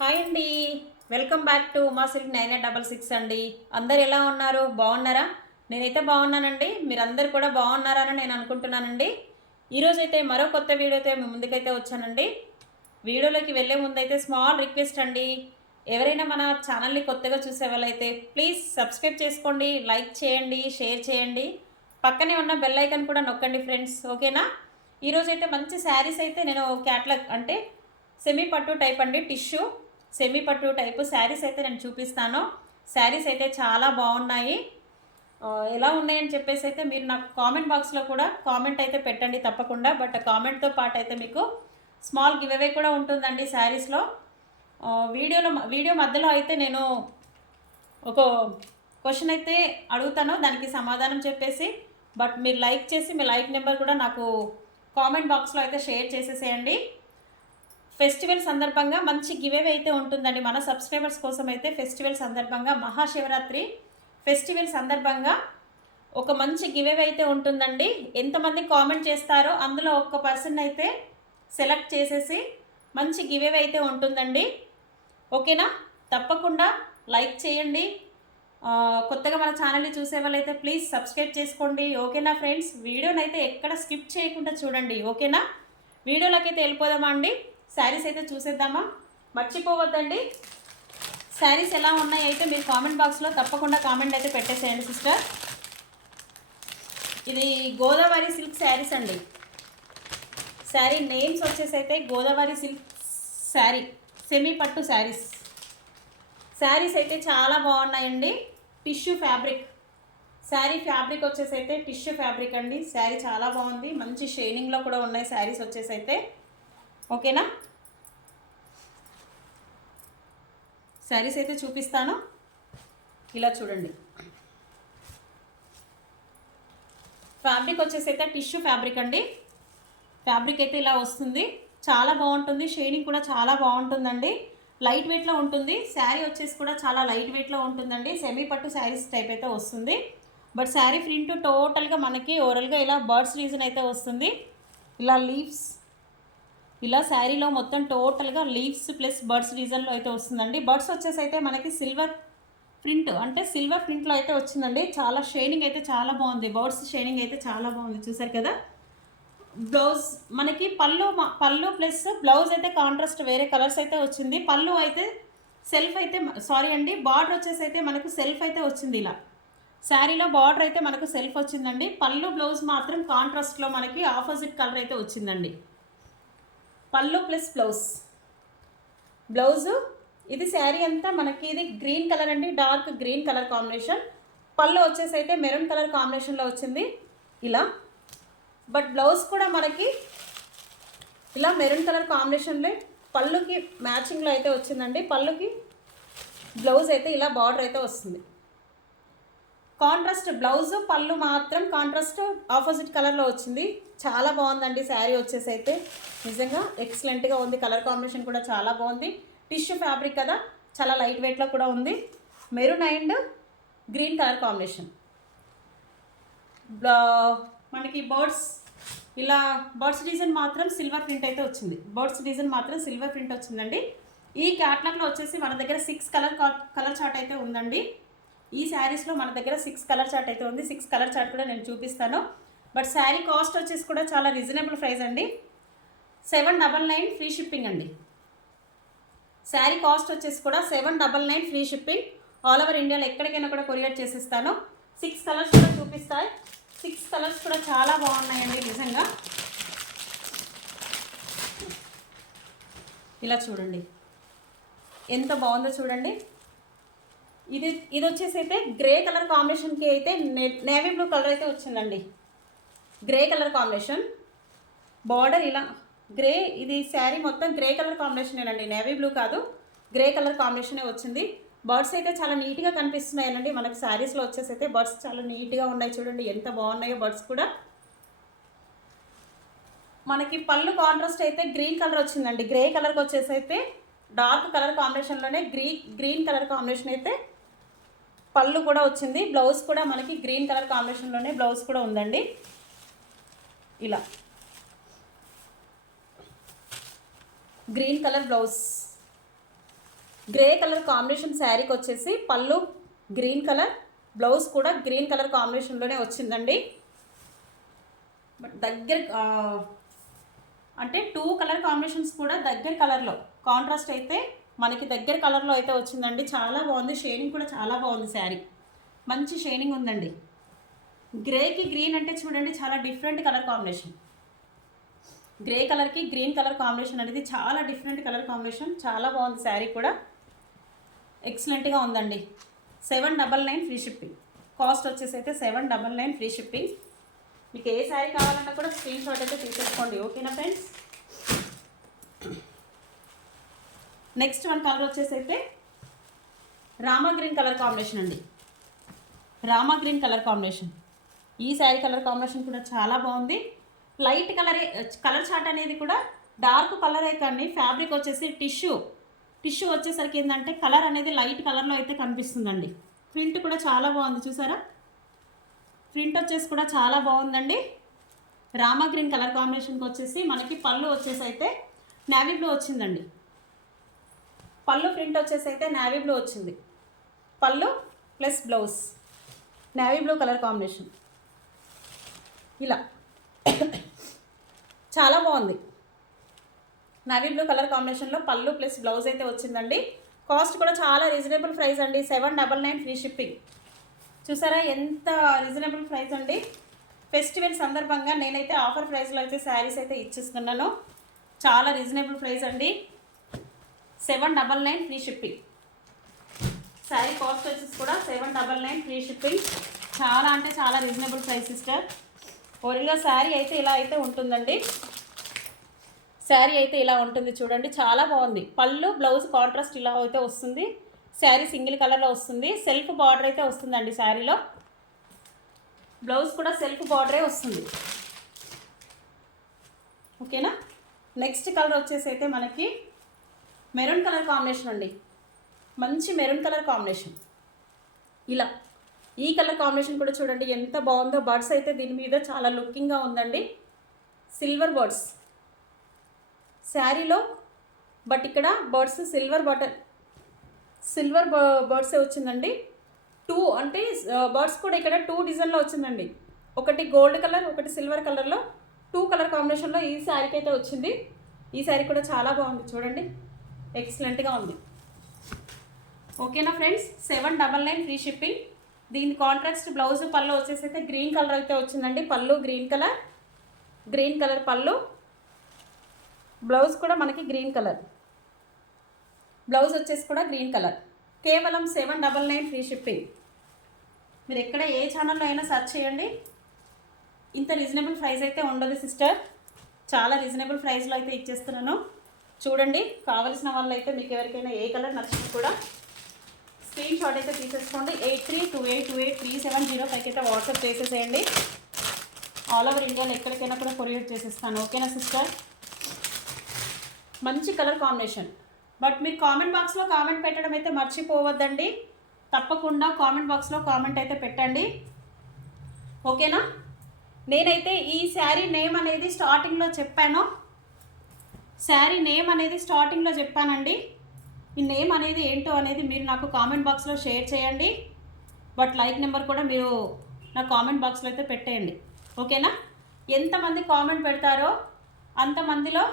Hi అండి. Welcome back to మా silk nine eight double six అండి. అందరు ఎలా ఉన్నారు? బాగున్నారా? నేనైతే బాగున్నానండి. మీరందరు కూడా బాగున్నారని నేను అనుకుంటున్నానండి. ఈరోజు అయితే మరో కొత్త వీడియో మీ ముందుకైతే వచ్చానండి. వీడియోలోకి వెళ్ళే ముందైతే స్మాల్ రిక్వెస్ట్ అండి. ఎవరైనా మన ఛానల్ని కొత్తగా చూసే వాళ్ళైతే ప్లీజ్ సబ్స్క్రైబ్ చేసుకోండి లైక్ చేయండి షేర్ చేయండి. పక్కనే ఉన్న బెల్ ఐకన్ కూడా నొక్కండి ఫ్రెండ్స్ ఓకేనా? ఈరోజు అయితే మంచి శారీస్ అయితే నేను క్యాట్లాగ్ అంటే సెమీ పట్టు టైప్ అండి టిష్యూ. సెమీ పట్టు టైపు శారీస్ అయితే నేను చూపిస్తాను. శారీస్ అయితే చాలా బాగున్నాయి. ఎలా ఉన్నాయని చెప్పేసి అయితే మీరు నాకు కామెంట్ బాక్స్లో కూడా కామెంట్ అయితే పెట్టండి తప్పకుండా. బట్ కామెంట్తో పాటు అయితే మీకు స్మాల్ గివ్ అవే కూడా ఉంటుందండి శారీస్లో వీడియోలో వీడియో మధ్యలో అయితే నేను ఒక క్వశ్చన్ అయితే అడుగుతాను. దానికి సమాధానం చెప్పేసి. బట్ మీరు లైక్ చేసి మీ లైక్ నెంబర్ కూడా నాకు కామెంట్ బాక్స్లో అయితే షేర్ చేసేసేయండి. ఫెస్టివల్ సందర్భంగా మంచి గివేవ్ అయితే ఉంటుందండి. మన సబ్స్క్రైబర్స్ కోసం అయితే ఫెస్టివల్ సందర్భంగా మహాశివరాత్రి ఫెస్టివల్ సందర్భంగా ఒక మంచి గివేవ్ అయితే ఉంటుందండి. ఎంతమంది కామెంట్ చేస్తారో అందులో ఒక్క పర్సన్ అయితే సెలెక్ట్ చేసేసి మంచి గివేవ్ అయితే ఉంటుందండి. ఓకేనా? తప్పకుండా లైక్ చేయండి. కొత్తగా మన ఛానల్ని చూసే వాళ్ళైతే ప్లీజ్ సబ్స్క్రైబ్ చేసుకోండి. ఓకేనా ఫ్రెండ్స్? వీడియోనైతే ఎక్కడ స్కిప్ చేయకుండా చూడండి. ఓకేనా? వీడియోలోకి అయితే వెళ్ళిపోదామా అండి? శారీస్ అయితే చూసేద్దామా? మర్చిపోవద్దండి. శారీస్ ఎలా ఉన్నాయి అయితే మీరు కామెంట్ బాక్స్లో తప్పకుండా కామెంట్ అయితే పెట్టేసేయండి సిస్టర్. ఇది గోదావరి సిల్క్ శారీస్ అండి. శారీ నేమ్స్ వచ్చేసి అయితే గోదావరి సిల్క్ శారీ సెమీ పట్టు శారీస్. శారీస్ అయితే చాలా బాగున్నాయండి. Tissue fabric. శారీ ఫ్యాబ్రిక్ వచ్చేసి అయితే టిష్యూ ఫ్యాబ్రిక్ అండి. శారీ చాలా బాగుంది. మంచి షైనింగ్లో కూడా ఉన్నాయి శారీస్ వచ్చేసి అయితే ఓకేనా? శారీస్ అయితే చూపిస్తాను. ఇలా చూడండి. ఫ్యాబ్రిక్ వచ్చేసి అయితే టిష్యూ ఫ్యాబ్రిక్ అండి. ఫ్యాబ్రిక్ అయితే ఇలా వస్తుంది. చాలా బాగుంటుంది. షేడింగ్ కూడా చాలా బాగుంటుందండి. లైట్ వెయిట్లో ఉంటుంది. శారీ వచ్చేసి కూడా చాలా లైట్ వెయిట్లో ఉంటుందండి. సెమీ పట్టు శారీస్ టైప్ అయితే వస్తుంది. బట్ శారీ ప్రింట్ టోటల్గా మనకి ఓవరాల్గా ఇలా బర్డ్స్ రీజన్ అయితే వస్తుంది. ఇలా లీవ్స్ ఇలా శారీలో మొత్తం టోటల్గా లీవ్స్ ప్లస్ బర్డ్స్ రీజన్లో అయితే వస్తుందండి. బర్డ్స్ వచ్చేసి అయితే మనకి సిల్వర్ ప్రింట్ అంటే సిల్వర్ ప్రింట్లో అయితే వచ్చిందండి. చాలా షైనింగ్ అయితే చాలా బాగుంది. బర్డ్స్ షైనింగ్ అయితే చాలా బాగుంది. చూసారు కదా? బ్లౌజ్ మనకి పళ్ళు పళ్ళు ప్లస్ బ్లౌజ్ అయితే కాంట్రాస్ట్ వేరే కలర్స్ అయితే వచ్చింది. పళ్ళు అయితే సెల్ఫ్ అయితే సారీ అండి బార్డర్ వచ్చేసి అయితే మనకు సెల్ఫ్ అయితే వచ్చింది ఇలా. శారీలో బార్డర్ అయితే మనకు సెల్ఫ్ వచ్చిందండి. పళ్ళు బ్లౌజ్ మాత్రం కాంట్రాస్ట్లో మనకి ఆపోజిట్ కలర్ అయితే వచ్చిందండి. పళ్ళు ప్లస్ బ్లౌజ్. బ్లౌజు ఇది శారీ అంతా మనకి ఇది గ్రీన్ కలర్ అండి డార్క్ గ్రీన్ కలర్ కాంబినేషన్. పళ్ళు వచ్చేసి అయితే మెరూన్ కలర్ కాంబినేషన్లో వచ్చింది ఇలా. బట్ బ్లౌజ్ కూడా మనకి ఇలా మెరూన్ కలర్ కాంబినేషన్లో పళ్ళుకి మ్యాచింగ్లో అయితే వచ్చిందండి. పళ్ళుకి బ్లౌజ్ అయితే ఇలా బార్డర్ అయితే వస్తుంది. కాంట్రాస్ట్ బ్లౌజ్ పళ్ళు మాత్రం కాంట్రాస్ట్ ఆపోజిట్ కలర్లో వచ్చింది. చాలా బాగుందండి శారీ వచ్చేసి అయితే. నిజంగా ఎక్సలెంట్గా ఉంది. కలర్ కాంబినేషన్ కూడా చాలా బాగుంది. టిష్యూ ఫ్యాబ్రిక్ కదా చాలా లైట్ వెయిట్లో కూడా ఉంది. Maroon and green colour combination బ్లా- మనకి బర్డ్స్ ఇలా బర్డ్స్ డిజైన్ మాత్రం సిల్వర్ ప్రింట్ అయితే వచ్చింది. బర్డ్స్ డిజైన్ మాత్రం సిల్వర్ ప్రింట్ వచ్చిందండి. ఈ క్యాట్లాగ్లో వచ్చేసి మన దగ్గర సిక్స్ కలర్ కలర్ చార్ట్ అయితే ఉందండి. ఈ శారీస్లో మన దగ్గర సిక్స్ కలర్ చార్ట్ అయితే ఉంది. సిక్స్ కలర్ చార్ట్ కూడా నేను చూపిస్తాను. బట్ శారీ కాస్ట్ వచ్చేసి కూడా చాలా రీజనబుల్ ప్రైస్ అండి. Seven double nine free shipping అండి. శారీ కాస్ట్ వచ్చేసి కూడా seven double nine free shipping all over ఇండియాలో ఎక్కడికైనా కూడా కొరియర్ చేసిస్తాను. సిక్స్ కలర్స్ కూడా చూపిస్తాయి. సిక్స్ కలర్స్ కూడా చాలా బాగున్నాయండి నిజంగా. ఇలా చూడండి. ఎంత బాగుందో చూడండి. ఇది ఇది వచ్చేసి అయితే గ్రే కలర్ కాంబినేషన్కి అయితే నే- నేవీ బ్లూ కలర్ అయితే వచ్చిందండి. Grey colour combination. బార్డర్ ఇలా గ్రే ఇది శారీ మొత్తం గ్రే కలర్ కాంబినేషనేనండి నేవీ బ్లూ కాదు గ్రే కలర్ కాంబినేషనే వచ్చింది. బర్డ్స్ అయితే చాలా నీట్గా కనిపిస్తున్నాయనండి మనకి శారీస్లో వచ్చేసి అయితే బర్డ్స్ చాలా నీట్గా ఉన్నాయి చూడండి ఎంత బాగున్నాయో బర్డ్స్ కూడా. మనకి పళ్ళు కాంట్రాస్ట్ అయితే గ్రీన్ కలర్ వచ్చిందండి గ్రే కలర్కి వచ్చేసి అయితే డార్క్ కలర్ కాంబినేషన్లోనే గ్రీ గ్రీన్ కలర్ కాంబినేషన్ అయితే పళ్ళు కూడా వచ్చింది. బ్లౌజ్ కూడా మనకి గ్రీన్ కలర్ కాంబినేషన్లోనే బ్లౌజ్ కూడా ఉందండి. ఇలా. Green colour blouse. Grey colour combination శారీకి వచ్చేసి పళ్ళు గ్రీన్ కలర్ బ్లౌజ్ కూడా గ్రీన్ కలర్ కాంబినేషన్లోనే వచ్చిందండి. బట్ దగ్గర అంటే టూ కలర్ కాంబినేషన్స్ కూడా దగ్గర కలర్లో. కాంట్రాస్ట్ అయితే మనకి దగ్గర కలర్లో అయితే వచ్చిందండి. చాలా బాగుంది. షేడింగ్ కూడా చాలా బాగుంది శారీ. మంచి షేడింగ్ ఉందండి. గ్రేకి గ్రీన్ అంటే చూడండి చాలా డిఫరెంట్ కలర్ కాంబినేషన్ గ్రే కలర్కి గ్రీన్ కలర్ కాంబినేషన్ అనేది చాలా డిఫరెంట్ కలర్ కాంబినేషన్ చాలా బాగుంది శారీ కూడా. ఎక్సలెంట్గా ఉందండి. Seven double nine free shipping cost వచ్చేసి అయితే seven double nine free shipping మీకు ఏ శారీ కావాలన్నా కూడా స్క్రీన్ షాట్ అయితే తీసేసుకోండి. ఓకేనా ఫ్రెండ్స్ నెక్స్ట్ వన్ కలర్ వచ్చేసి అయితే రామా గ్రీన్ కలర్ కాంబినేషన్ అండి. రామా గ్రీన్ కలర్ కాంబినేషన్ ఈ శారీ కలర్ కాంబినేషన్ కూడా చాలా బాగుంది. లైట్ కలరే కలర్ చార్ట్ అనేది కూడా డార్క్ కలరే కానీ ఫ్యాబ్రిక్ వచ్చేసి టిష్యూ టిష్యూ వచ్చేసరికి ఏంటంటే కలర్ అనేది లైట్ కలర్లో అయితే కనిపిస్తుందండి. ప్రింట్ కూడా చాలా బాగుంది చూసారా? ప్రింట్ వచ్చేసి కూడా చాలా బాగుందండి. రామా గ్రీన్ కలర్ కాంబినేషన్కి వచ్చేసి మనకి పళ్ళు వచ్చేసి అయితే నావీ బ్లూ వచ్చిందండి. పళ్ళు ప్రింట్ వచ్చేసి అయితే నావీ బ్లూ వచ్చింది. పళ్ళు plus blouse navy blue colour combination ఇలా. చాలా బాగుంది. నావీ బ్లూ కలర్ కాంబినేషన్లో పళ్ళు ప్లస్ బ్లౌజ్ అయితే వచ్చిందండి. కాస్ట్ కూడా చాలా రీజనబుల్ ప్రైస్ అండి. Seven double nine free shipping చూసారా ఎంత రీజనబుల్ ప్రైస్ అండి? ఫెస్టివల్ సందర్భంగా నేనైతే ఆఫర్ ప్రైస్లో అయితే శారీస్ అయితే ఇచ్చిస్తున్నాను. చాలా రీజనబుల్ ప్రైస్ అండి. Seven double nine free shipping sari cost వచ్చేసి కూడా seven double nine free shipping చాలా అంటే చాలా రీజనబుల్ ప్రైస్ సిస్టర్ ఒరిగా శారీ అయితే ఇలా అయితే ఉంటుందండి. శారీ అయితే ఇలా ఉంటుంది చూడండి. చాలా బాగుంది. పళ్ళు బ్లౌజ్ కాంట్రాస్ట్ ఇలా అయితే వస్తుంది. శారీ సింగిల్ కలర్లో వస్తుంది. సెల్ఫ్ బార్డర్ అయితే వస్తుందండి శారీలో బ్లౌజ్ కూడా సెల్ఫ్ బార్డరే వస్తుంది. ఓకేనా నెక్స్ట్ కలర్ వచ్చేసి అయితే మనకి మెరూన్ కలర్ కాంబినేషన్ అండి. మంచి మెరూన్ కలర్ కాంబినేషన్. ఇలా ఈ కలర్ కాంబినేషన్ కూడా చూడండి ఎంత బాగుందో. బర్డ్స్ అయితే దీని మీద చాలా లుకింగ్గా ఉందండి. Silver birds. శారీలో బట్ ఇక్కడ బర్డ్స్ సిల్వర్ బటన్ సిల్వర్ బర్డ్సే వచ్చిందండి. టూ అంటే బర్డ్స్ కూడా ఇక్కడ టూ డిజైన్లో వచ్చిందండి. ఒకటి గోల్డ్ కలర్ ఒకటి సిల్వర్ కలర్లో. టూ కలర్ కాంబినేషన్లో ఈ శారీకి అయితే వచ్చింది. ఈ శారీ కూడా చాలా బాగుంది చూడండి. ఎక్సలెంట్గా ఉంది. ఓకేనా friends seven double nine free shipping దీని కాంట్రాక్ట్ బ్లౌజ్ పళ్ళు వచ్చేసి అయితే గ్రీన్ కలర్ అయితే వచ్చిందండి. Pallu green colour green colour pallu. Blouse కూడా మనకి గ్రీన్ కలర్ బ్లౌజ్ వచ్చేసి కూడా గ్రీన్ కలర్ కేవలం seven double nine free shipping మీరు ఎక్కడ ఏ ఛానల్లో అయినా సెర్చ్ చేయండి. ఇంత రీజనబుల్ ప్రైస్ అయితే ఉండదు సిస్టర్ చాలా రీజనబుల్ ప్రైస్లో అయితే ఇచ్చేస్తున్నాను. చూడండి కావలసిన వాళ్ళు అయితే మీకు ఎవరికైనా ఏ కలర్ నచ్చినా కూడా స్క్రీన్ షాట్ అయితే తీసేసుకోండి. Eight three two eight two eight three seven zero five అయితే వాట్సాప్ చేసేసేయండి. ఆల్ ఓవర్ ఇండియాలో ఎక్కడికైనా కూడా కొరియర్ చేసేస్తాను. ఓకేనా సిస్టర్ మంచి కలర్ కాంబినేషన్ బట్ మీరు కామెంట్ బాక్స్లో కామెంట్ పెట్టడం అయితే మర్చిపోవద్దండి. తప్పకుండా కామెంట్ బాక్స్లో కామెంట్ అయితే పెట్టండి. ఓకేనా నేనైతే ఈ శారీ నేమ్ అనేది స్టార్టింగ్లో చెప్పాను. శారీ నేమ్ అనేది స్టార్టింగ్లో చెప్పానండి. ఈ నేమ్ అనేది ఏంటో అనేది మీరు నాకు కామెంట్ బాక్స్లో షేర్ చేయండి. బట్ లైక్ నెంబర్ కూడా మీరు నా కామెంట్ బాక్స్లో అయితే పెట్టేయండి. ఓకేనా ఎంతమంది కామెంట్ పెడతారో అంతమందిలో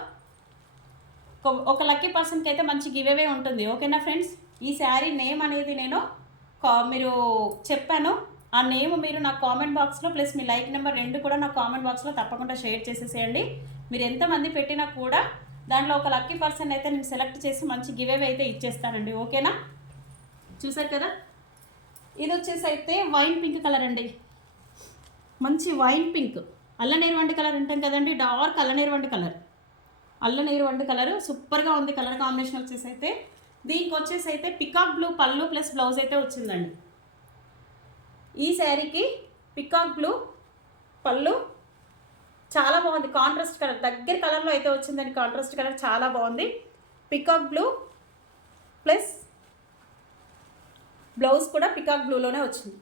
ఒక- ఒక లక్కీ పర్సన్కి అయితే మంచి గివేవే ఉంటుంది. ఓకేనా ఫ్రెండ్స్ ఈ శారీ నేమ్ అనేది నేను కా- మీరు చెప్పాను. ఆ నేమ్ మీరు నా కామెంట్ బాక్స్లో ప్లస్ మీ లైక్ నెంబర్ రెండు కూడా నా కామెంట్ బాక్స్లో తప్పకుండా షేర్ చేసేసేయండి. మీరు ఎంతమంది పెట్టినా కూడా దాంట్లో ఒక లక్కీ పర్సన్ అయితే నేను సెలెక్ట్ చేసి మంచి గివ్ అయితే ఇచ్చేస్తానండి ఓకేనా చూసారు కదా? ఇది వచ్చేసి అయితే వైన్ పింక్ కలర్ అండి. మంచి వైన్ పింక్ అల్లనేరు వంటి కలర్ అంటాం కదండి డార్క్ అల్లనేరు వంటి కలర్ అల్లనేరు వంటి కలర్ సూపర్గా ఉంది కలర్ కాంబినేషన్ వచ్చేసి అయితే. దీనికి వచ్చేసి అయితే peacock blue pallu plus blouse అయితే వచ్చిందండి. ఈ శారీకి పికాక్ బ్లూ పళ్ళు చాలా బాగుంది. కాంట్రాస్ట్ కలర్ దగ్గర కలర్లో అయితే వచ్చిందండి కాంట్రాస్ట్ కలర్ చాలా బాగుంది. పికాక్ బ్లూ ప్లస్ బ్లౌజ్ కూడా పికాక్ బ్లూలోనే వచ్చింది.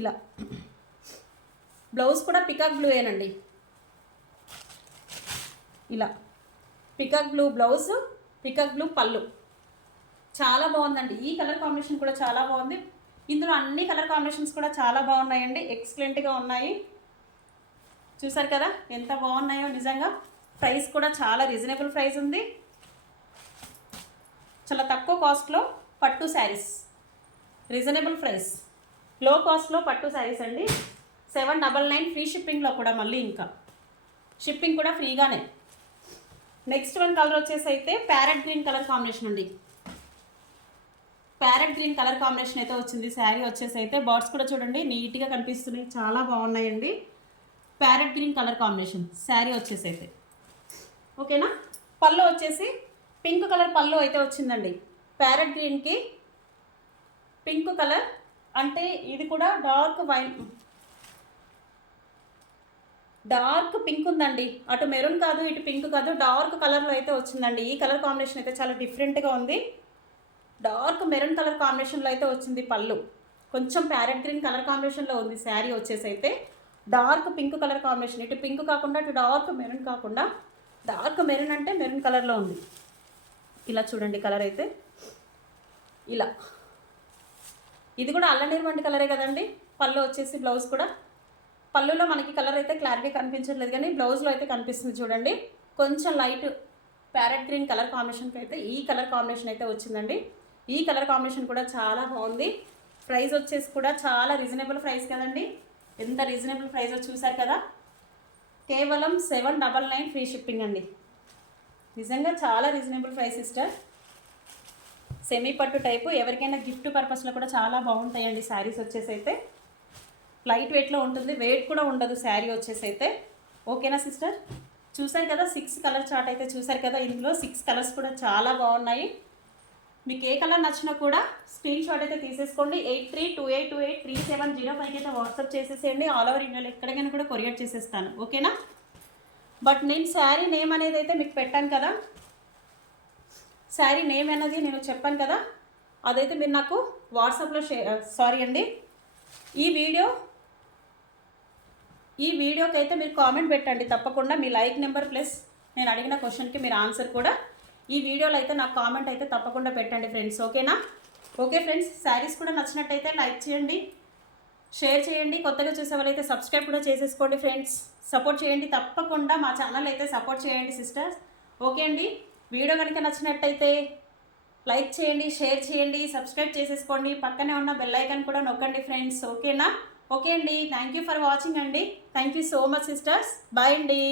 ఇలా. బ్లౌజ్ కూడా పికాక్ బ్లూయేనండి ఇలా. Peacock blue blouse peacock blue pallu. చాలా బాగుందండి. ఈ కలర్ కాంబినేషన్ కూడా చాలా బాగుంది. ఇందులో అన్ని కలర్ కాంబినేషన్స్ కూడా చాలా బాగున్నాయండి. ఎక్సలెంట్గా ఉన్నాయి. చూసారు కదా ఎంత బాగున్నాయో నిజంగా. ప్రైస్ కూడా చాలా రీజనబుల్ ప్రైస్ ఉంది. చాలా తక్కువ కాస్ట్లో పట్టు శారీస్. Reasonable price. లో కాస్ట్లో పట్టు శారీస్ అండి. సెవెన్ డబల్ నైన్ ఫ్రీ షిప్పింగ్లో కూడా మళ్ళీ ఇంకా. షిప్పింగ్ కూడా ఫ్రీగానే. నెక్స్ట్ వన్ కలర్ వచ్చేసి అయితే ప్యారెట్ గ్రీన్ కలర్ కాంబినేషన్ అండి. ప్యారెట్ గ్రీన్ కలర్ కాంబినేషన్ అయితే వచ్చింది. శారీ వచ్చేసి అయితే బార్డ్స్ కూడా చూడండి. నీట్గా కనిపిస్తున్నాయి. చాలా బాగున్నాయండి. Parrot green colour combination. Sari వచ్చేసి అయితే ఓకేనా? పళ్ళు వచ్చేసి పింక్ కలర్ పళ్ళు అయితే వచ్చిందండి. ప్యారెట్ గ్రీన్కి పింక్ కలర్ అంటే ఇది కూడా డార్క్ వైన్ డార్క్ పింక్ ఉందండి. అటు మెరూన్ కాదు ఇటు పింక్ కాదు డార్క్ కలర్లో అయితే వచ్చిందండి. ఈ కలర్ కాంబినేషన్ అయితే చాలా డిఫరెంట్గా ఉంది. డార్క్ మెరూన్ కలర్ కాంబినేషన్లో అయితే వచ్చింది పళ్ళు. కొంచెం ప్యారెట్ గ్రీన్ కలర్ కాంబినేషన్లో ఉంది శారీ వచ్చేసి అయితే డార్క్ పింక్ కలర్ కాంబినేషన్. ఇటు పింక్ కాకుండా ఇటు డార్క్ మెరూన్ కాకుండా డార్క్ మెరూన్ అంటే మెరూన్ కలర్లో ఉంది. ఇలా చూడండి కలర్ అయితే. ఇలా. ఇది కూడా అల్లనీరు వంటి కలరే కదండి. పళ్ళు వచ్చేసి బ్లౌజ్ కూడా. పళ్ళులో మనకి కలర్ అయితే క్లారిటీ కనిపించట్లేదు కానీ బ్లౌజ్లో అయితే కనిపిస్తుంది చూడండి. కొంచెం లైట్ ప్యారెట్ గ్రీన్ కలర్ కాంబినేషన్కి అయితే ఈ కలర్ కాంబినేషన్ అయితే వచ్చిందండి. ఈ కలర్ కాంబినేషన్ కూడా చాలా బాగుంది. ప్రైస్ వచ్చేసి కూడా చాలా రీజనబుల్ ప్రైస్ కదండి. ఎంత రీజనబుల్ ప్రైస్లో చూసారు కదా? కేవలం seven double nine free shipping అండి. నిజంగా చాలా రీజనబుల్ ప్రైస్ సిస్టర్ సెమీ పట్టు టైపు ఎవరికైనా గిఫ్ట్ పర్పస్లో కూడా చాలా బాగుంటాయండి శారీస్ వచ్చేసి అయితే లైట్ వెయిట్లో ఉంటుంది వెయిట్ కూడా ఉండదు శారీ వచ్చేసి అయితే ఓకేనా సిస్టర్ చూసారు కదా సిక్స్ కలర్ చార్ట్ అయితే చూసారు కదా ఇందులో సిక్స్ కలర్స్ కూడా చాలా బాగున్నాయి. మీకు ఏ కలర్ నచ్చినా కూడా స్క్రీన్ షాట్ అయితే తీసేసుకోండి. Eight three two eight two eight three seven zero ఫైవ్కి అయితే వాట్సాప్ చేసేసేయండి. ఆల్ ఓవర్ ఇండియాలో ఎక్కడికైనా కూడా కొరియర్ చేసేస్తాను. ఓకేనా బట్ నేను శారీ నేమ్ అనేది అయితే మీకు పెట్టాను కదా? శారీ నేమ్ అనేది నేను చెప్పాను కదా? అదైతే మీరు నాకు వాట్సాప్లో షే సారీ అండి. ఈ వీడియో ఈ వీడియోకి అయితే మీరు కామెంట్ పెట్టండి తప్పకుండా. మీ లైక్ నెంబర్ ప్లస్ నేను అడిగిన క్వశ్చన్కి మీరు ఆన్సర్ కూడా ఈ వీడియోలో అయితే నాకు కామెంట్ అయితే తప్పకుండా పెట్టండి ఫ్రెండ్స్ ఓకేనా? ఓకే ఫ్రెండ్స్ శారీస్ కూడా నచ్చినట్టయితే లైక్ చేయండి షేర్ చేయండి కొత్తగా చూసే వాళ్ళైతే సబ్స్క్రైబ్ కూడా చేసేసుకోండి ఫ్రెండ్స్ సపోర్ట్ చేయండి తప్పకుండా మా ఛానల్ అయితే సపోర్ట్ చేయండి సిస్టర్స్ ఓకే అండి? వీడియో కనుక నచ్చినట్టయితే లైక్ చేయండి షేర్ చేయండి సబ్స్క్రైబ్ చేసేసుకోండి. పక్కనే ఉన్న బెల్ ఐకాన్ కూడా నొక్కండి ఫ్రెండ్స్ ఓకేనా? ఓకే అండి థ్యాంక్ యూ ఫర్ వాచింగ్ అండి. Thank you so much sisters bye అండి.